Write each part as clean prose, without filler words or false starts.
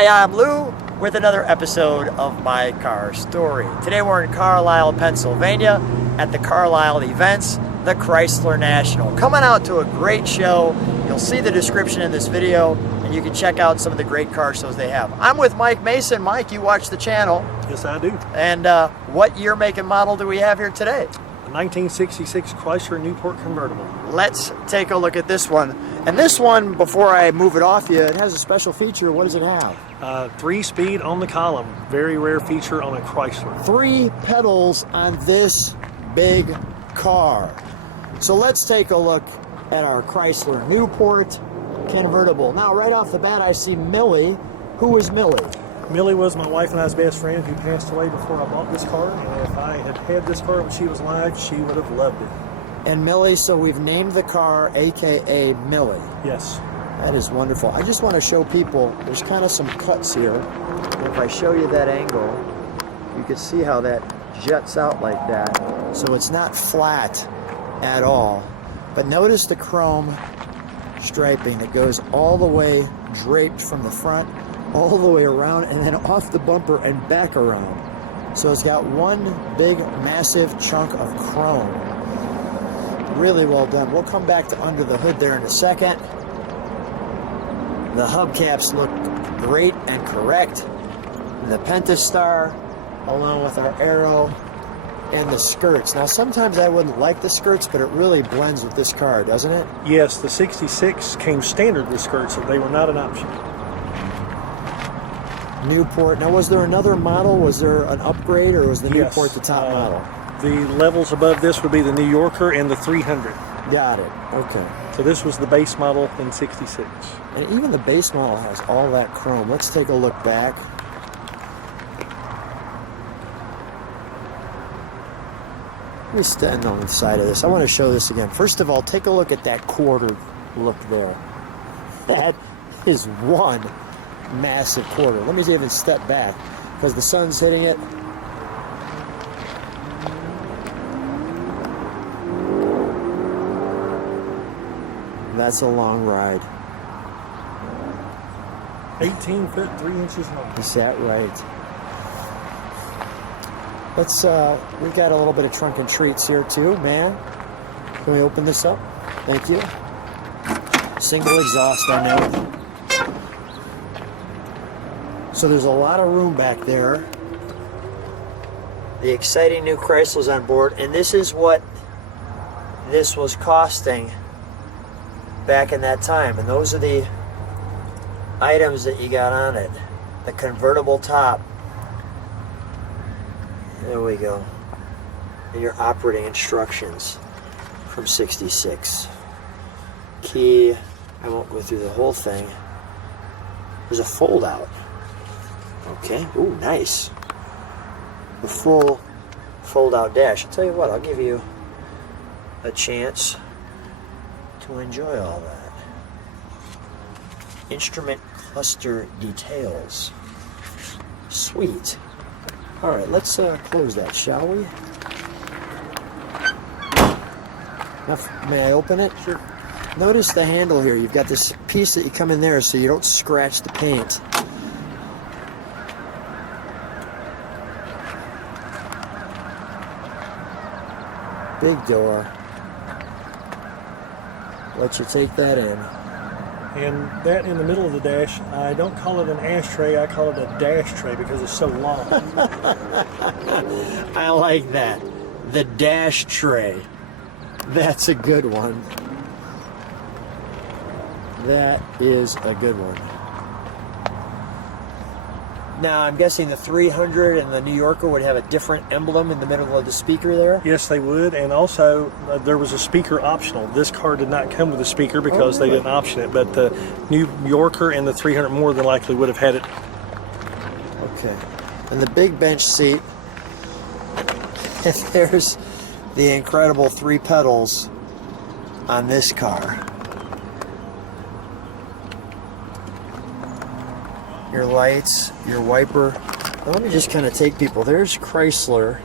Hi, I'm Lou with another episode of My Car Story. Today we're in Carlisle, Pennsylvania at the Carlisle events, the Chrysler National. Coming out to a great show. You'll see the description in this video and you can check out some of the great car shows they have. I'm with Mike Mason. Mike, you watch the channel. Yes, I do. And what year, make, and model do we have here today? A 1966 Chrysler Newport Convertible. Let's take a look at this one. And this one, before I move it off you, it has a special feature. What does it have? 3-speed on the column. Very rare feature on a Chrysler. 3 pedals on this big car. So let's take a look at our Chrysler Newport Convertible. Now, right off the bat, I see Millie. Who is Millie? Millie was my wife and I's best friend who passed away before I bought this car. And if I had had this car when she was alive, she would have loved it. And Millie, so we've named the car AKA Millie. Yes. That is wonderful. I just want to show people, there's kind of some cuts here. And if I show you that angle, you can see how that juts out like that. So it's not flat at all. But notice the chrome striping that goes all the way draped from the front, all the way around, and then off the bumper and back around. So it's got one big, massive chunk of chrome. Really well done. We'll come back to under the hood there in a second. The hubcaps look great and correct. The Pentastar, along with our arrow, and the skirts. Now, sometimes I wouldn't like the skirts, but it really blends with this car, doesn't it? Yes, the 66 came standard with skirts, so they were not an option. Newport. Now, was there another model? Was there an upgrade, or was the Newport the top model? The levels above this would be the New Yorker and the 300. Got it. Okay. So this was the base model in 66. And even the base model has all that chrome. Let's take a look back. Let me stand on the side of this. I want to show this again. First of all, take a look at that quarter look there. That is one massive quarter. Let me even step back because the sun's hitting it. That's a long ride. 18 foot 3 inches long. Is that right? Let's, we've got a little bit of trunk and treats here too, man. Can we open this up? Thank you. Single exhaust on there. So there's a lot of room back there. The exciting new Chrysler's on board, and this is what this was costing back in that time. And those are the items that you got on it. The convertible top. There we go. And your operating instructions from 66. Key, I won't go through the whole thing. There's a fold out. Okay, ooh, nice. The full fold out dash. I'll tell you what, I'll give you a chance to enjoy all that. Instrument cluster details. Sweet. All right, let's close that, shall we? Now, may I open it? Sure. Notice the handle here. You've got this piece that you come in there so you don't scratch the paint. Big door. Let you take that in. And that in the middle of the dash, I don't call it an ashtray, I call it a dash tray because it's so long. I like that. The dash tray. That's a good one. That is a good one. Now, I'm guessing the 300 and the New Yorker would have a different emblem in the middle of the speaker there? Yes, they would. And also, there was a speaker optional. This car did not come with a speaker because they didn't option it. But the New Yorker and the 300 more than likely would have had it. Okay. And the big bench seat. And there's the incredible 3 pedals on this car. Your lights, your wiper. Now let me just kind of take people. There's Chrysler.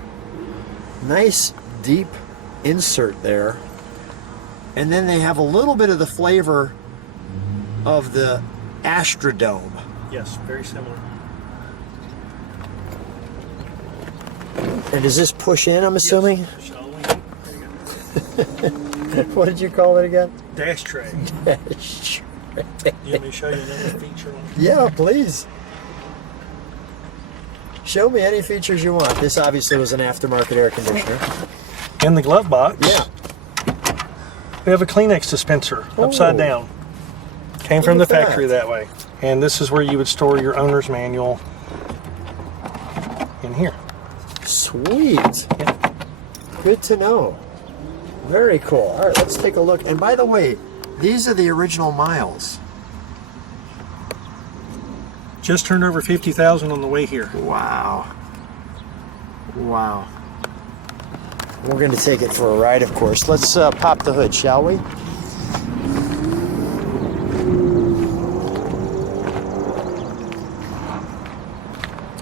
Nice deep insert there. And then they have a little bit of the flavor of the Astrodome. Yes, very similar. And does this push in, I'm assuming? Yes. There you go. What did you call it again? Dash tray. Dash tray. You want me to show you another feature? Yeah, please. Show me any features you want. This obviously was an aftermarket air conditioner. In the glove box, Yeah. we have a Kleenex dispenser upside down. Came from the Look at factory that way. And this is where you would store your owner's manual in here. Sweet. Yeah. Good to know. Very cool. All right, let's take a look. And by the way, these are the original miles. Just turned over 50,000 on the way here. Wow. Wow. We're going to take it for a ride, of course. Let's pop the hood, shall we?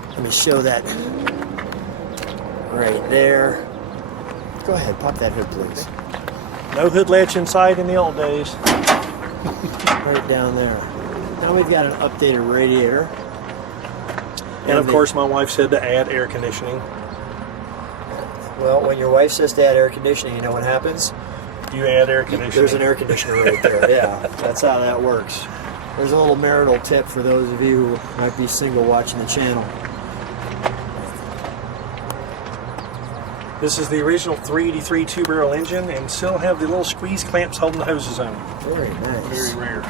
Let me show that right there. Go ahead, pop that hood, please. No hood latch inside in the old days. Right down there. Now we've got an updated radiator. And of course, my wife said to add air conditioning. Well, when your wife says to add air conditioning, you know what happens? You add air conditioning. There's an air conditioner right there. Yeah, that's how that works. There's a little marital tip for those of you who might be single watching the channel. This is the original 383 two-barrel engine and still have the little squeeze clamps holding the hoses on. Very nice. Very rare.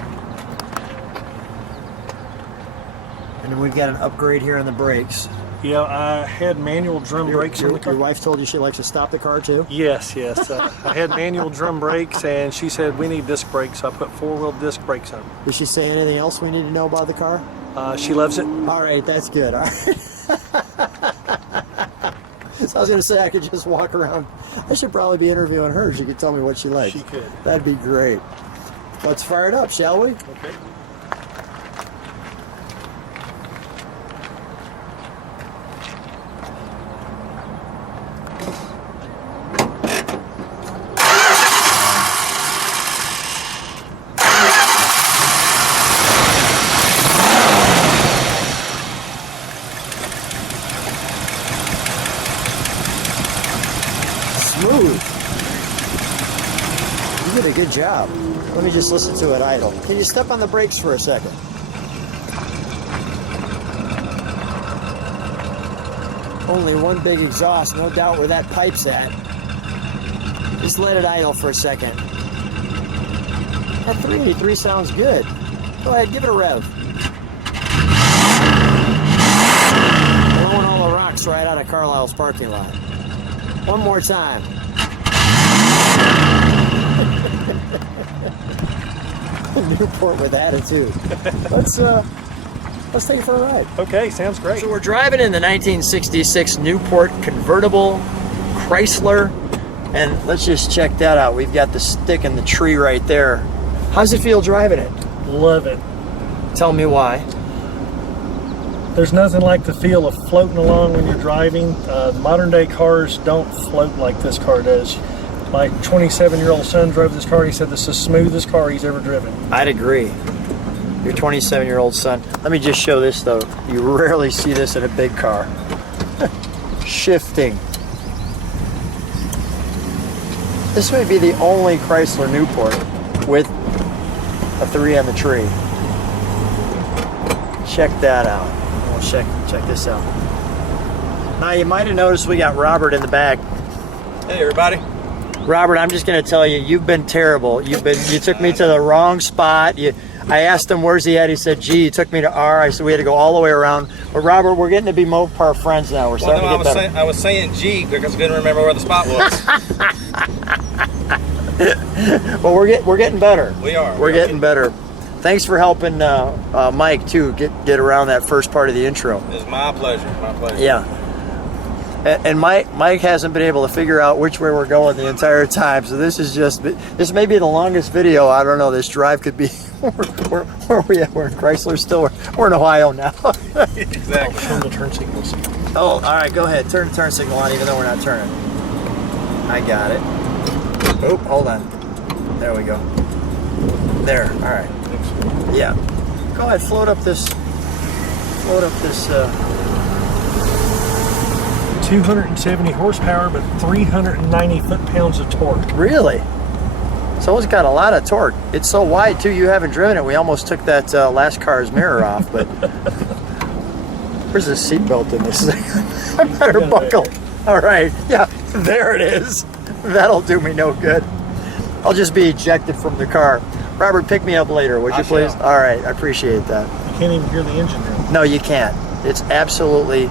And then we've got an upgrade here on the brakes. Yeah, I had manual drum brakes in the car. Your wife told you she likes to stop the car too? Yes. I had manual drum brakes, and she said we need disc brakes. So I put four-wheel disc brakes on. Did she say anything else we need to know about the car? She loves it. All right, that's good. All right. So I was going to say I could just walk around. I should probably be interviewing her. She could tell me what she likes. She could. That'd be great. Let's fire it up, shall we? Okay. Smooth. You did a good job. Let me just listen to it idle. Can you step on the brakes for a second? Only one big exhaust, no doubt where that pipe's at. Just let it idle for a second. That 383 sounds good. Go ahead, give it a rev. Blowing all the rocks right out of Carlisle's parking lot. One more time. Newport with attitude. Let's take it for a ride. Okay, sounds great. So we're driving in the 1966 Newport Convertible Chrysler, and let's just check that out. We've got the stick in the tree right there. How's it feel driving it? Love it. Tell me why. There's nothing like the feel of floating along when you're driving. Modern day cars don't float like this car does. My 27-year-old son drove this car and he said this is the smoothest car he's ever driven. I'd agree. Your 27-year-old son. Let me just show this though. You rarely see this in a big car. Shifting. This may be the only Chrysler Newport with a 3 on the tree. Check that out. We'll check this out. Now you might have noticed we got Robert in the back. Hey everybody. Robert, I'm just going to tell you, you've been terrible. You took me to the wrong spot. I asked him where's he at. He said G. He took me to R. I said we had to go all the way around. But Robert, we're getting to be Mopar friends now. We're starting to get better. I was saying G because I couldn't remember where the spot was. Well, we're getting better. We are. We're getting better. Thanks for helping Mike too get around that first part of the intro. It's my pleasure. My pleasure. Yeah. And Mike hasn't been able to figure out which way we're going the entire time. So this may be the longest video. I don't know. This drive could be. Where are we at? We're in Chrysler still. We're in Ohio now. Exactly. Turn the turn signals. Oh, all right. Go ahead. Turn the turn signal on, even though we're not turning. I got it. Oh, hold on. There we go. There. All right. Yeah. Go ahead. Float up this load up this. 270 horsepower, but 390 foot-pounds of torque. Really? So it's got a lot of torque. It's so wide too. You haven't driven it. We almost took that last car's mirror off. But where's the seatbelt in this thing? I better buckle. All right. Yeah, there it is. That'll do me no good. I'll just be ejected from the car. Robert, pick me up later, would you please? All right. I appreciate that. You can't even hear the engine now. No, you can't. It's absolutely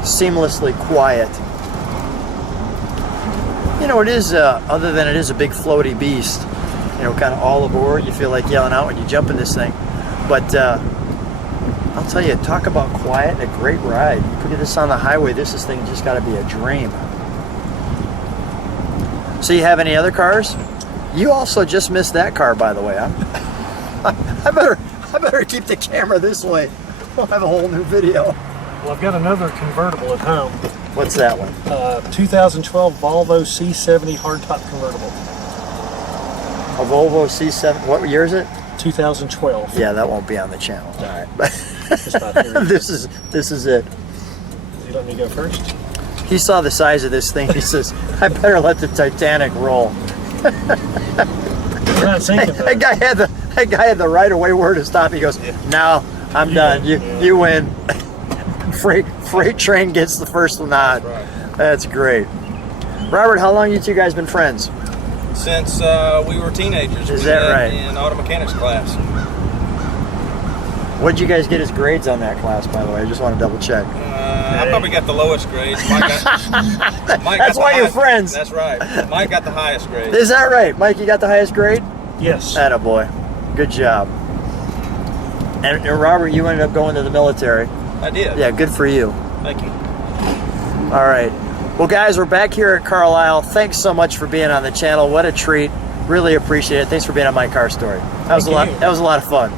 seamlessly quiet. You know, it is, other than it is a big floaty beast, you know, kind of all aboard, you feel like yelling out when you jump in this thing. But I'll tell you, talk about quiet and a great ride. You put this on the highway, this thing just got to be a dream. So you have any other cars? You also just missed that car, by the way. I better keep the camera this way. We'll have a whole new video. Well, I've got another convertible at home. What's that one? 2012 Volvo C70 hardtop convertible. A Volvo C7. What year is it? 2012. Yeah, that won't be on the channel. All right. It's not here. This is it. You let me go first? He saw the size of this thing. He says, "I better let the Titanic roll." You're not sinking though. That guy had the right of way word to stop. He goes, "No, I'm done. You win." Freight train gets the first one on. Right. That's great. Robert, how long you two guys been friends? Since we were teenagers. Is that right? In auto mechanics class. What did you guys get as grades on that class, by the way? I just want to double check. I probably got the lowest grades. Mike That's why you're friends. That's right. Mike got the highest grade. Is that right? Mike, you got the highest grade? Yes. Attaboy. Good job. And Robert, you ended up going to the military. I did. Yeah, good for you. Thank you. All right. Well, guys, we're back here at Carlisle. Thanks so much for being on the channel. What a treat. Really appreciate it. Thanks for being on My Car Story. That was a lot of fun.